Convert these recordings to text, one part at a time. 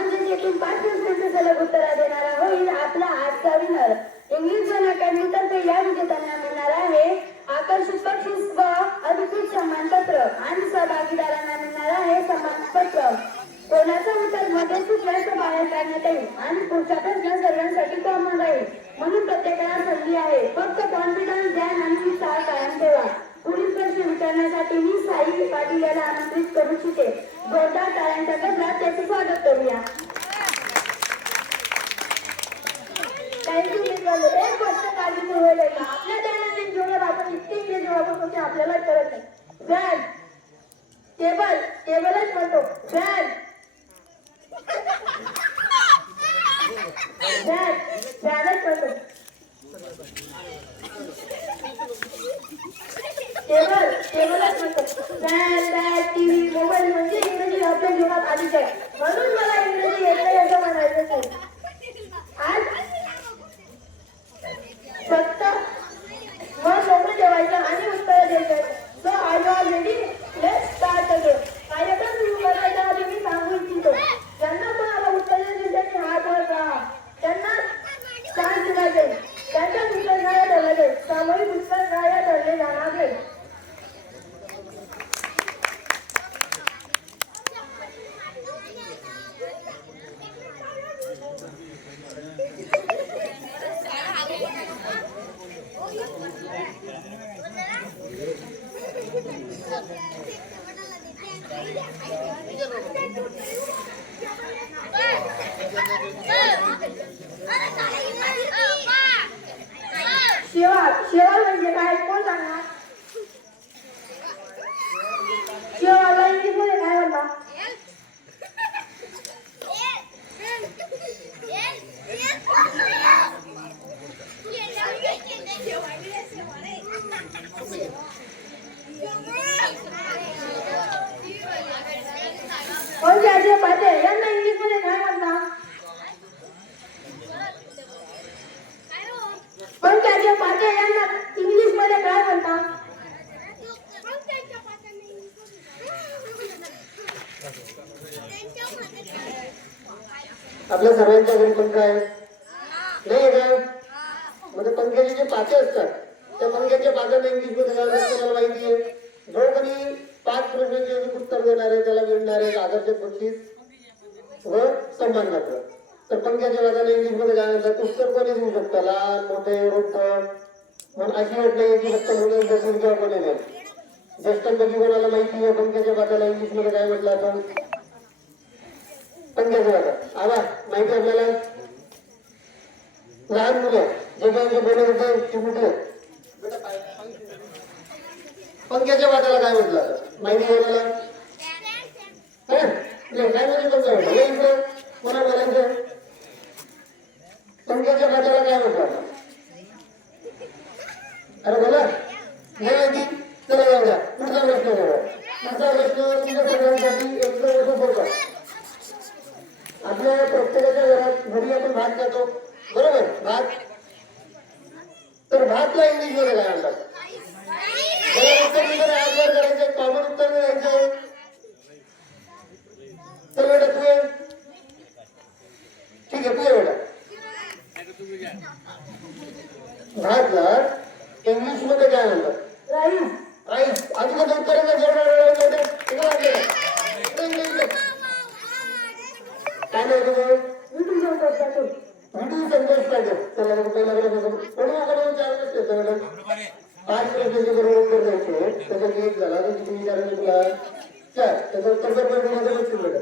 म्हणजे एकूण 5 प्रश्नांची सलग उत्तरा देणारा होईल आपला आजचा विनर. इंग्लिश वन अकॅडमी तर्फे या विजेत्यांना मिळणार आहे आकर्षक बक्षीस व अधिकृत सन्मानपत्र आणि सहभागीदारांना मिळणार आहे सन्मानपत्र. कोणाचं उत्तर मध्ये सुटल्यास बाहेर काढण्यात येईल आणि पुढचा प्रश्न सर्वांसाठी कॉमन राहील म्हणून प्रत्येकाला संधी आहे. फक्त कॉन्फिडन्स ध्यान आणि उत्साह कायम ठेवा. पुढील प्रश्न विचारण्यासाठी मी साई पाटील याला आमंत्रित करू इच्छिते. जोरदार टाळ्यांच्या गजरात त्याचे स्वागत करूया. थँक्यू मित्रांनो. एक गोष्ट काळजी ठेवायला का आपल्या दैनंदिन जीवनात आपण इतके इंग्रजी वापरतो की आपल्याला कळत नाही. फॅन टेबल टेबलच म्हणतो फॅन फॅन फॅनच म्हणतो टेबल टेबलच म्हणतो फॅन बॅट टीव्ही मोबाईल म्हणजे इंग्रजी आपल्या जीवनात आधीच आहे म्हणून मला इंग्रजी येत नाही असं म्हणायचं नाही. आज फक्त मन मोकळं ठेवायचं आणि उत्तर द्यायचं. So I you are ready? Let's start again. कार्यक्रम सुरू करायच्या आधी मी सांगू इच्छितो ज्यांना कोणाला उत्तर देतील त्यांनी हात वर करा. त्यांना चान्स दिला जाईल. त्यांच्या उत्तर काय ठरलं जाईल. सामूहिक उत्तर काय ठरले जाणार नाही. शेवाळ शेवाळ म्हणजे काय कोण सांगणार. शेवाळला इंग्लिश मध्ये काय म्हणतात. पंख्याचे पाते यांना इंग्लिश मध्ये काय म्हणतात. पंख्याचे पाते यांना इंग्लिश मध्ये काय म्हणतात. आपल्या सर्वांच्या घरी पंखा आहे नाही का. म्हणजे पंख्याचे जे पाते असतात त्या पंख्याच्या पात्यांना इंग्लिश मध्ये काय म्हणतात मला माहिती आहे. जो कोणी 5 प्रश्नांचे उत्तर देणार आहे त्याला मिळणार आहे आदर्श बक्षीस व सन्मानपत्र. तर पंख्याच्या पात्याला इंग्लिश मध्ये काय म्हणतात. उत्तर कोणी देऊ शकतं. लहान मोठे वृद्ध म्हणून अशी वाट नाही की फक्त मुलं देतील किंवा कोणी नाही. ज्येष्ठांपैकी कोणाला माहिती आहे पंख्याच्या पात्याला इंग्लिश मध्ये काय म्हटलं आपण. पंख्याच्या पात्या आला माहिती आपल्याला. लहान मुलं जे काही बोलत होते चिमुटे पंख्याच्या पात्याला काय म्हटलं माहिती आहे मला. काय म्हणजे पंखा कोणा बोलायचं. पंख्याच्या पात्याला काय म्हटलं. अरे बोला नाही माहिती. चला एवढ्या पुढचा प्रश्न बघा. पुढचा प्रश्न तुमच्या सगळ्यांसाठी एकदम सोपा. आपल्या प्रत्येकाच्या घरात घरी आपण भात खातो बरोबर. भात तर भातला इंग्लिश मध्ये काय म्हणतात. उत्तर आजवर करायचं कॉमन उत्तर द्यायचं. तर बेटा तू ये. ठीक आहे तू ये बेटा. भातला इंग्लिश मध्ये काय म्हणतात. राईस. राईस आजूबाजू उत्तराचा जेवढा काय नाही विठू संतोष पाहिजे. त्याला पहिला मॅडम 5 प्रश्नाचे बरोबर उत्तर द्यायचे. त्याच्यात एक झाला तर किती विचारायचे तुला 4. त्याचं उत्तर जर बघतील बेटा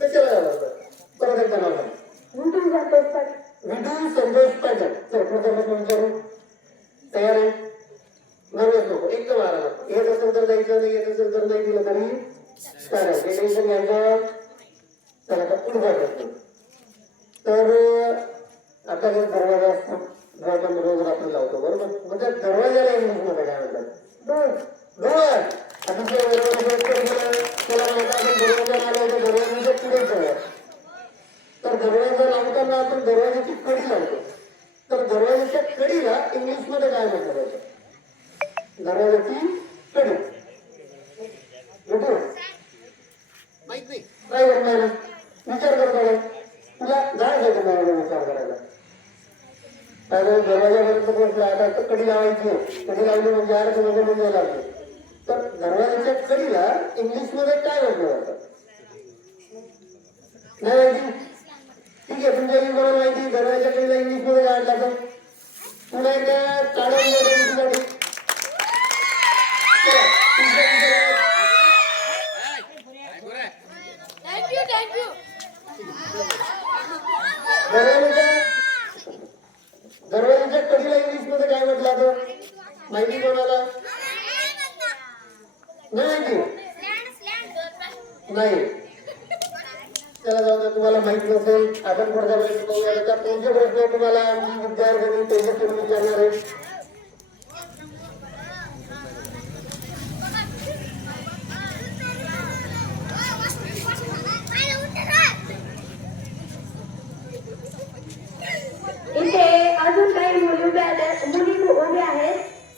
कशाला झाला होता परत एकदा नाव विठू संतोष पाहिजे. चल पुढचा प्रश्न विचारू. तयार आहे. नव्हेच नको एकदम आरामात. येत असेल तर द्यायचं नाही येत असेल तर नाही दिलं तरी चालेल. हे टेन्शन घ्यायचं. चला आता पुढचा प्रश्न. तर आता जो दरवाजा असतो जो आपण रोज रात्री लावतो बरोबर. म्हणजे दरवाजाला इंग्लिश मध्ये काय म्हणतात. डोर. डोर. अतिशय त्याला माहिती आपण दरवाजा लावतो दरवाजाच्या पुढे जाऊया. तर दरवाजा लावताना आपण दरवाजाची कडी लावतो. तर दरवाजाच्या कडीला इंग्लिश मध्ये काय म्हणतात जातं. दरवाजाची कडी माहित नाही. काय होत नाही ना विचार करतो ना तुला जायचं आहे का मला विचार करायला कारण दरवाजापर्यंत पोहोचला आता तर कडी लावायची कडी लावली म्हणजे अर्थ मध्ये म्हणजे लागते तर दरवाजाच्या कडीला इंग्लिश मध्ये काय म्हटलं जातं नाही माहिती ठीक आहे तुमच्या कोणाला माहिती दरवाजाच्या कडीला इंग्लिश मध्ये काय म्हटलं तुला एकदा चालवून दरवाजाच्या कडीला इंग्लिश मध्ये काय म्हटलं जातं माहिती कोणाला नाही नाही त्याला जाऊ द्या तुम्हाला माहिती नसेल आपण पुढचा प्रश्न बघूया त्या पुढचे प्रश्न तुम्हाला आमची विद्यार्थी तेजस्वी विचारणार आहे इथे अजून काही मुली उभ्या आहेत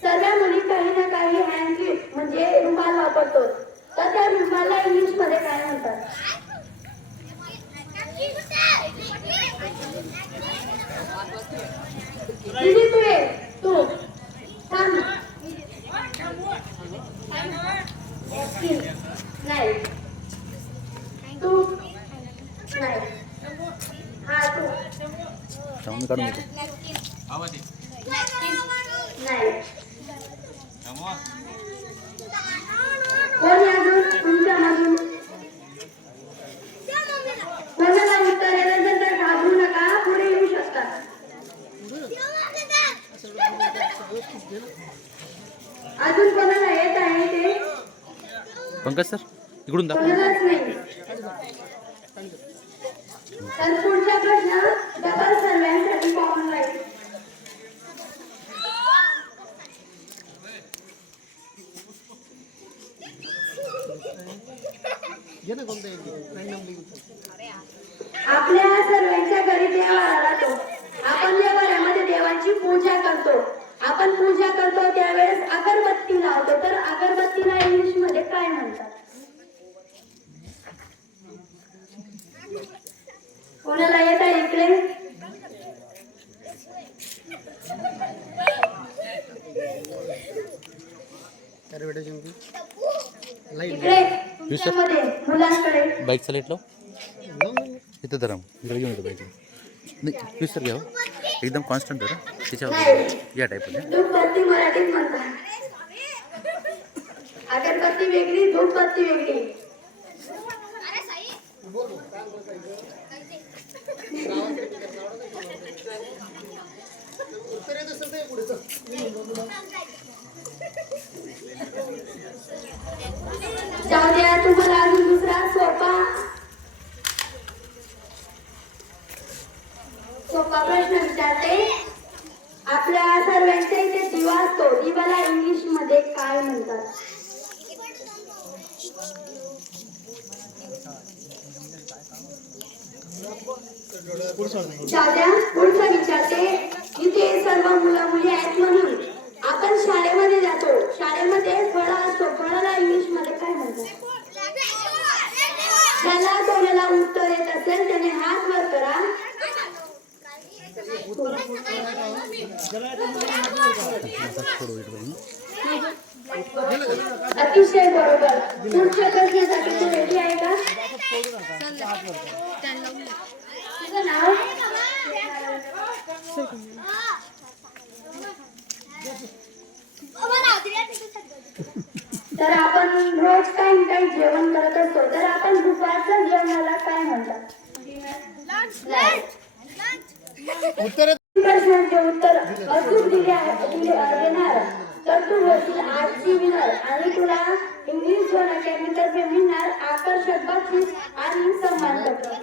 सर्व मुली काही ना काही हँडकिट म्हणजे रुमाल वापरतो तर त्या रुमाला इंग्लिश मध्ये काय म्हणतात दीदी तू थांब नाही तू नाही हा तू काढून घेतो नाही कोणी अजून तुमच्यामधून कोणाला उत्तर येत असेल तर घाबरू नका पुढे येऊ शकता अजून कोणाला येत आहे ते पंकज सर इकडून दाखव कोणालाच नाही तर पुढचा प्रश्न डबल सर्वांसाठी कॉमन राहील आपल्या सर्वांच्या घरी देवाला राहतो आपण देवाऱ्यामध्ये देवाची पूजा करतो आपण पूजा करतो त्यावेळेस अगरबत्ती लावतो तर अगरबत्तीला इंग्लिश मध्ये काय म्हणतात कोणाला येत आहे इकडे इकडे तुमच्यामध्ये मुलांकडे बाईकचा लेट लाव इथं धरा इकडे घेऊन येतो बाईक नाही विसर घ्या एकदम कॉन्स्टंट धरा त्याच्यावर या टाईपमध्ये धूपबत्ती मराठीत म्हणतात अगरबत्ती वेगळी धूपबत्ती वेगळी जाऊ द्या तुम्हाला अजून दुसरा सोपा प्रश्न विचारते आपल्या सर्वांच्या इथे दिवा असतो दिवाला इंग्लिश मध्ये काय म्हणतात जाऊ द्या पुढचा विचारते इथे सर्व मुला मुली आहेत म्हणून आपण शाळेमध्ये जातो शाळेमध्ये फळा असतो फळाला इंग्लिश मध्ये काय म्हणतात ज्याला कोणाला उत्तर येत असेल त्याने हात वर करा अतिशय बरोबर पुढच्या प्रश्नासाठी तू रेडी आहे का तुझं नाव तर आपण रोज काही काही जेवण करत असतो तर आपण दुपारच्या जेवणाला काय म्हणतात प्रश्नांचे उत्तर अचूक देणार तर तू होशील आजची विनर आणि तुला इंग्लिश झोन अकॅडमी तर्फे मिळणार आकर्षक बक्षीस आणि सन्मानपत्र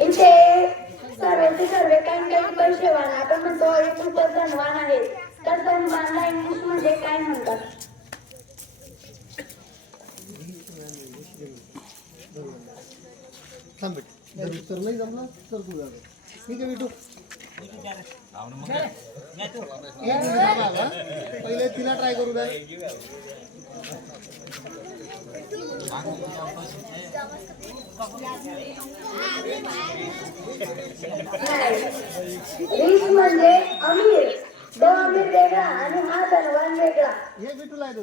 इथे सर्व काही पैसेवान आपण म्हणतो हे खूपच धनवान आहे तर धनवानला इंग्लिश मध्ये काय म्हणतात थांब बेटा जर उत्तर नाही जमलं तर तू जा ठीक आहे बेटू पहिले तिला ट्राय करू द्या. रिच म्हणजे अमीर, तो अमीर वेगळा आणि हा धनवान वेगळा. हे बिटूला आहे.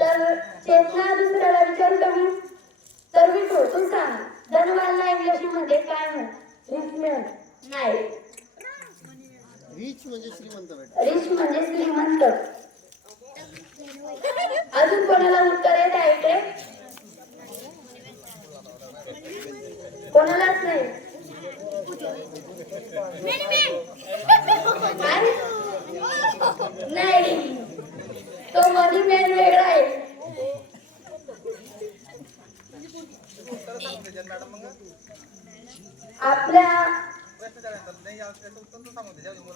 तर चेतना दुसऱ्याला विचारू का मी? तर विटू तू सांग, धनवानला इंग्लिश मध्ये काय म्हण? रिच मॅन नाही, रिच म्हणजे श्रीमंत बेटा. रिच म्हणजे श्रीमंत. अजून कोणाला उत्तर येत आहे इकडे? कोणालाच नाही. काय? नाही, तो मनी मॅन वेगळा आहे. आपल्या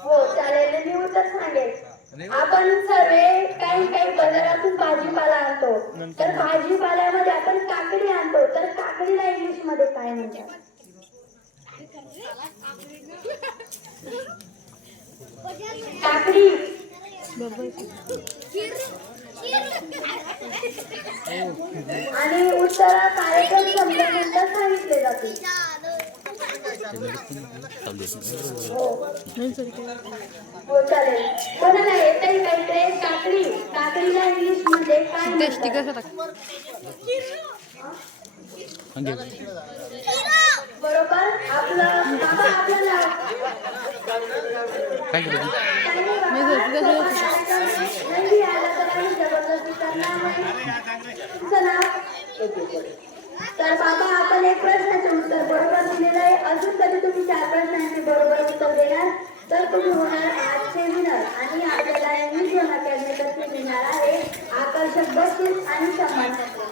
हो चालेल, मी उत्तर सांगेल. आपण सर्व काही बाजारातून भाजीपाला आणतो, तर भाजीपाल्यामध्ये आपण काकडी आणतो, तर काकडीला इंग्लिश मध्ये काय म्हणतात? काकडी. आणि उत्तर कार्यक्रम संपल्यानंतर सांगितले जाते. हो चालेल. कोणाला येतंय काहीतरी? काकडी. काकडीला इंग्लिश मध्ये काय म्हणतात? बरोबर. आपलं बाबा आपल्याला काय केलं? नाही आला तर आम्ही जबरदस्ती करणार नाही. चला. तर बाबा आपण एक प्रश्नाचे उत्तर बरोबर दिलेलं आहे. अजून कधी तुम्ही 4 प्रश्नांचे बरोबर उत्तर देणार तर तुम्ही होणार आजचे विनर. आणि आपल्याला इंग्लिश वन अकॅडमी तर्फे मिळणार आहे आकर्षक बक्षीस आणि सन्मानपत्र.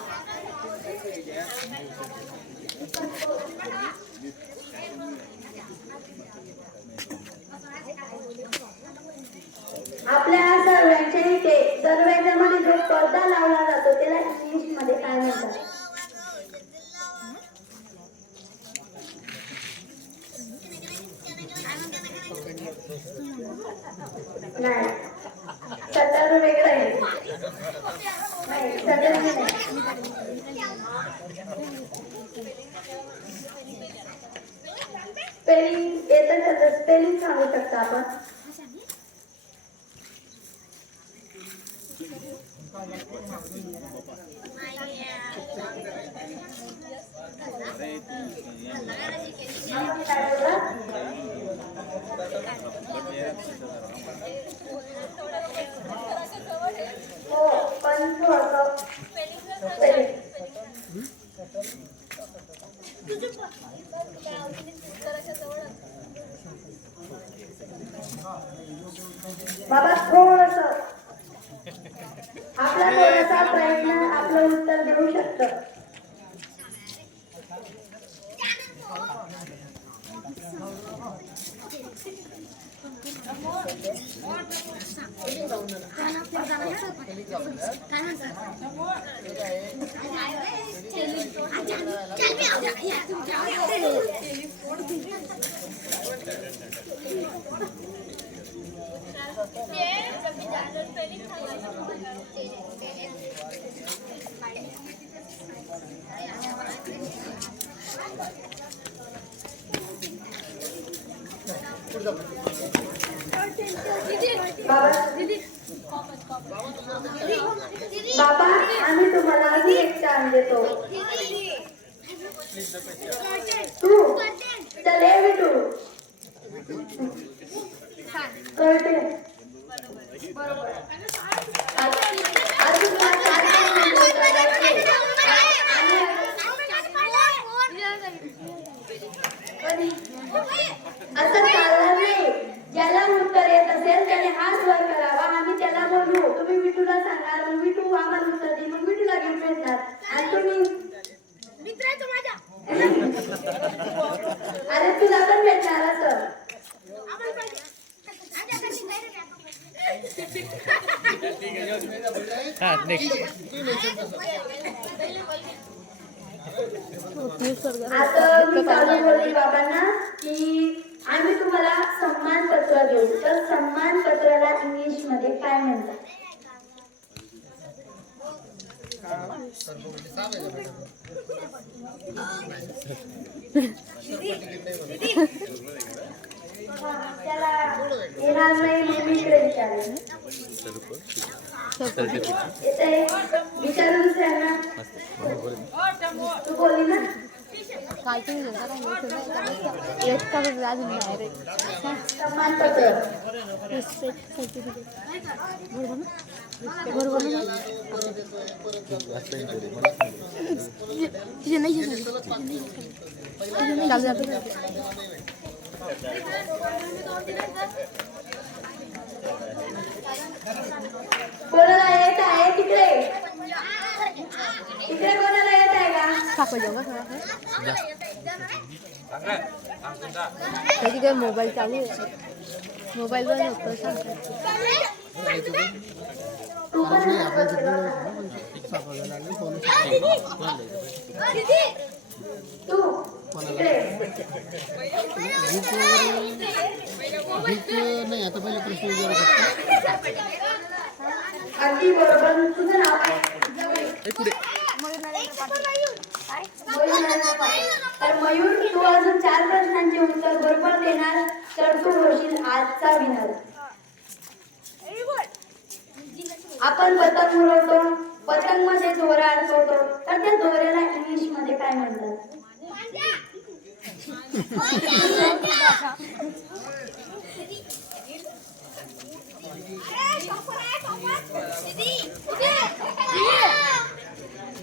आपल्या सर्वांच्या इथे दरवाजामध्ये जो पडदा लावला जातो त्याला इंग्लिश मध्ये काय म्हणतात? नाही, सटर वेगळं आहे. नाही, सटर नाही. स्पेलिंग येतं का? स्पेलिंग सांगू शकता आपण? हो, पण थोडं स्पेलिंग. बाबा थोडस आपला थोडासा प्रयत्न आपलं उत्तर देऊ शकतं. बाबा आम्ही तुम्हाला अजून एक चान्स देतो. तू चले विटू कळते बरोबर. असं चालणार नाही. ज्याला उत्तर येत असेल त्याने हात वर करावा. आम्ही त्याला बोलू. तुम्ही विटूला सांगणार, मग विटू आम्हाला उत्तर देईल, मग विटूला गिफ्ट भेटणार. आणि तुम्ही अरे तुला पण भेटणार असं. आता मी चालू बोलली बाबांना की आम्ही तुम्हाला सन्मान पत्र देऊ, तर सन्मान पत्राला इंग्लिश मध्ये काय म्हणतात? त्याला येणार नाही म्हणून मी इकडे विचारेन. येतंय? विचारू दुसऱ्यांना. तू बोलली ना? सन्मानपत्र. कोणाला येत आहे तिकडे? तिकडे कोणाला येत आहे का? त्याची काय मोबाईल चालू आहे, मोबाईल बंद होतं तू पण तू इकडे. नाही आता पहिले प्रश्न विचारू शकता. अगदी बरोबर. तुझं नाव काय? मयूर नरेंद्र पाटील. तर मयूर, तू अजून 4 प्रश्नांचे उत्तर बरोबर देणार तर तू होशील आजचा विनर. आपण पतंग उडवतो, पतंग मध्ये दोरा अडकवतो, तर त्या दोऱ्याला इंग्लिश मध्ये काय म्हणतात?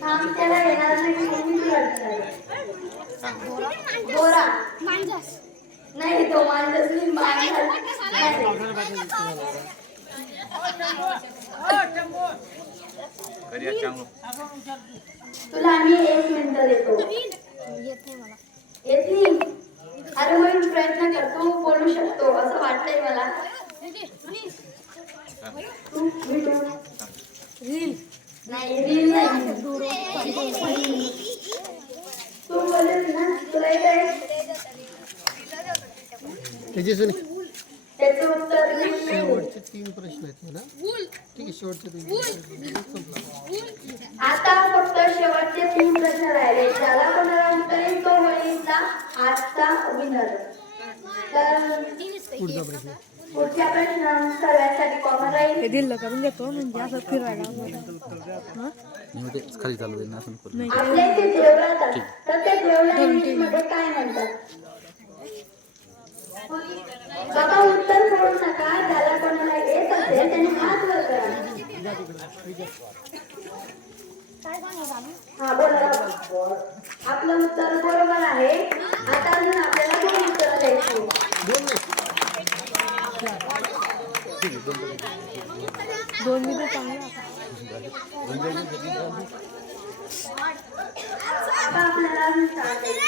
थांब, त्याला येणार नाही म्हणून मी तुला विचारलं. दोरा नाही, तो माणूस नाही, माणूस तुला आम्ही 1 मिनिट देतो. येत नाही? अरे मग प्रयत्न कर, तू बोलू शकतो असं वाटतंय मला. तू रील नाही, रील नाही. तू बोलत ना, तुला येत आहे? तेजस्विनी, त्याचं उत्तर रील नाही. शेवटचे 3 प्रश्न आहेत मला. ठीक आहे, शेवटचे 3 आता फक्त शेवटचे 3 प्रश्न राहिले. ज्याला कोणाला उत्तर येईल तो होईल ना आजचा विनर. तर पुढचा प्रश्न. पुढचा प्रश्न सर्वांसाठी कॉमन राहील. दिलं करून घेतो म्हणजे असं फिरायला मी ते खाली चालू देईन असं करू. आपल्या इथे देव राहतात, तर त्या देवला इंग्लिश मध्ये काय म्हणतात? बाबा उत्तर बोलू नका. ज्याला कोणाला येत असेल त्याने हात वर करा. हा बोला. आपलं उत्तर बरोबर आहे. आता अजून आपल्याला 2 उत्तर द्यायची. दोन मिनिट चांगलं. आता आपल्याला अजून सांगायचं.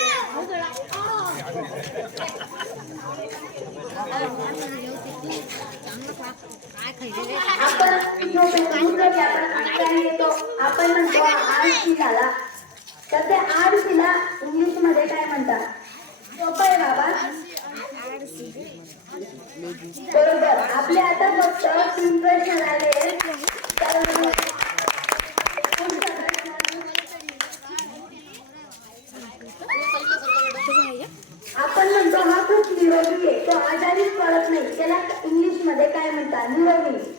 आपण येतो, आपण म्हणतो आळशीला, तर त्या आळशीला इंग्लिश मध्ये काय म्हणतात? सोपं आहे बाबा. बरोबर. आपले आता फक्त 3 प्रश्न राहिले. आपण म्हणतो हा खूप निरोगी आहे, तो आजारीच पडत नाही, त्याला इंग्लिश मध्ये काय म्हणतात? निरोगी.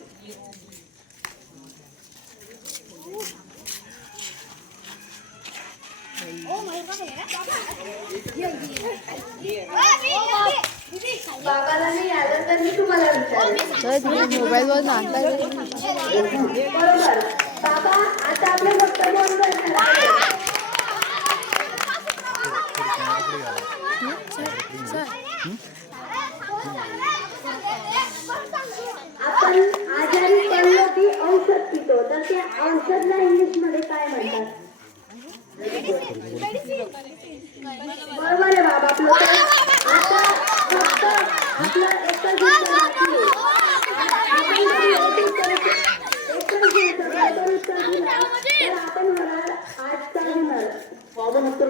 बाबाला नाही आलं तर मी तुम्हाला विचारेन. मोबाईलवर नाचता बरोबर. बाबा, आता आपले फक्त 2 प्रश्न राहिले. आपण आजारी पडलो की औषध पितो, तर त्या औषधला इंग्लिश मध्ये काय म्हणतात? बरोबर आहे बाबा. आपलं आता फक्त आपलं एकच उत्तर बाकी आहे. आपण होणार आजचा विनर.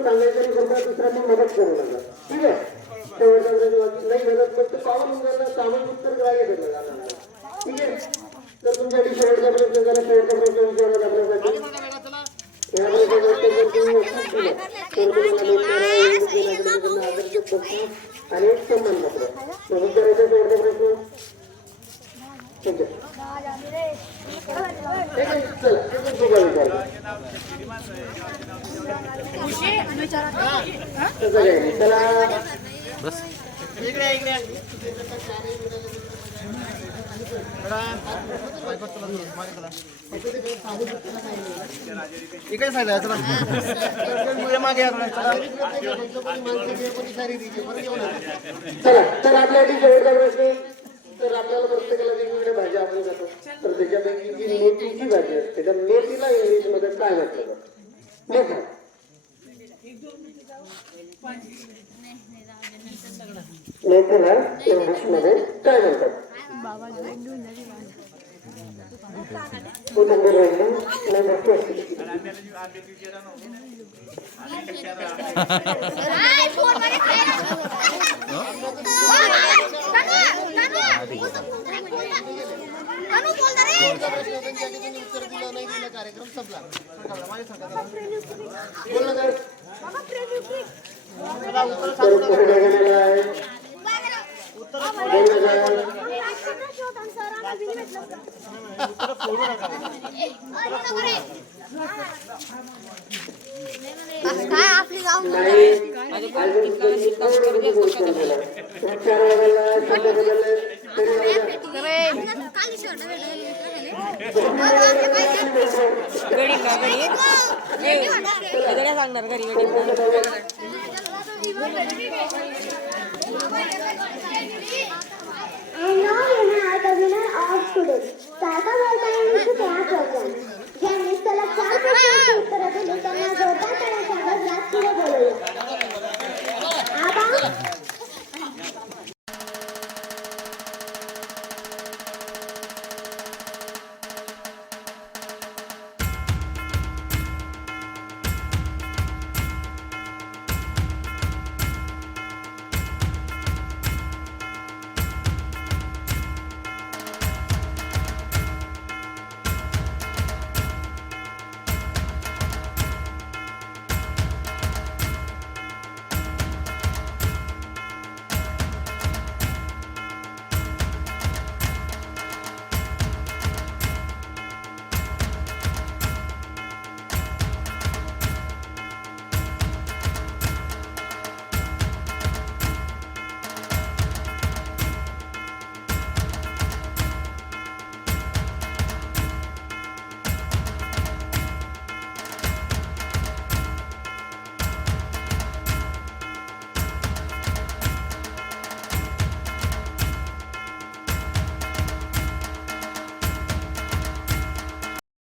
सांगायचं आणि कृपया दुसऱ्यांनी मदत करू नका. ठीक आहे? शेवटचा प्रश्न वाक्य नाही घडत फक्त पावन उचललं सामान्य उत्तर ग्राह्य धरलं जाणार. ठीक आहे? तर तुमच्यासाठी शेवटचा प्रश्न झाला. शेवटचा प्रश्न विचारला आपल्यासाठी या प्रश्नाचं उत्तर जर तुम्ही नक्कीच दिलं तर तुम्हाला आदर्श बक्षीस आणि एक सन्मानपत्र. तर विचारायचा शेवटचा प्रश्न. ठीक आहे. चला तुझा विचार तसं काही नाही. चला बस इकडे सांगितलं चला मागे या थोडं. चला तर आपल्यासाठी शेवटचा प्रश्न. तर आपल्याला प्रत्येकाला वेगवेगळ्या भाज्या आपण जातो. तर त्याच्यापैकी जी मेथीची भाजी असते त्या मेथीला इंग्लिश मध्ये काय म्हटलं जातं? मेथा. मेथीला इंग्लिश मध्ये काय म्हणतात? कोथिंबीर राहिली नाही मोठी असते. कार्यक्रम संपला. बोल ना तर पुढे काय गेलेलं आहे? बोल ना काय आपली गाव नाही अजून कोणी थोडी गोष्ट केलं. विचार वगैरे शब्द बदलले And now we have the winner of today. सारखा बोलता येईल तयार करतो. ज्यांनी सलग 4 प्रश्नांची उत्तरं दिली त्यांना जोरदार टाळ्यांच्या गजरात पुढे बोलवूया. आबा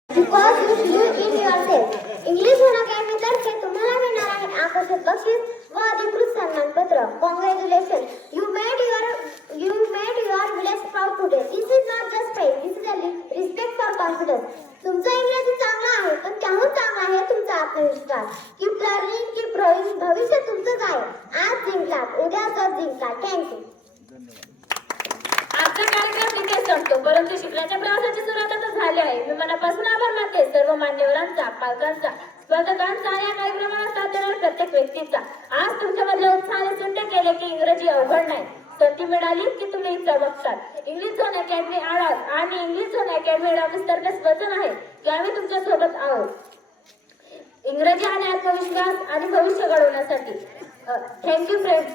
Because you believe in yourself. English one academy तर्फे तुम्हाला मिळणार आहे आकर्षक बक्षीस व अधिकृत सन्मानपत्र. Congratulation, you made your village proud today. This is not just praise, this is a respect for confidence. तुमचा इंग्रजी चांगला आहे पण त्याहून चांगला आहे तुमचा आत्मविश्वास. Keep learning, keep growing. भविष्य तुमचंच आहे. आज जिंकला उद्या जग जिंकला. थँक्यू. आजचा कार्यक्रम इथे संपतो, परंतु शिकण्याच्या प्रवासाची सुरुवात आता झाली आहे. मी मनापासून आभार मानते सर्व मान्यवरांचा, पालकांचा, स्पर्धकांचा आणि या कार्यक्रमाला साथ देणाऱ्या प्रत्येक व्यक्तीचा. आज तुमच्यामधल्या उत्साहाने सिद्ध केले की इंग्रजी अवघड नाही. संधी मिळाली की तुम्ही चमकतात. इंग्लिश झोन अकॅडमी आळास आणि इंग्लिश झोन अकॅडमी रामस्तर्फे वचन आहे की आम्ही तुमच्या सोबत आहोत इंग्रजी आणि आत्मविश्वास आणि भविष्य घडवण्यासाठी. Thank you friends.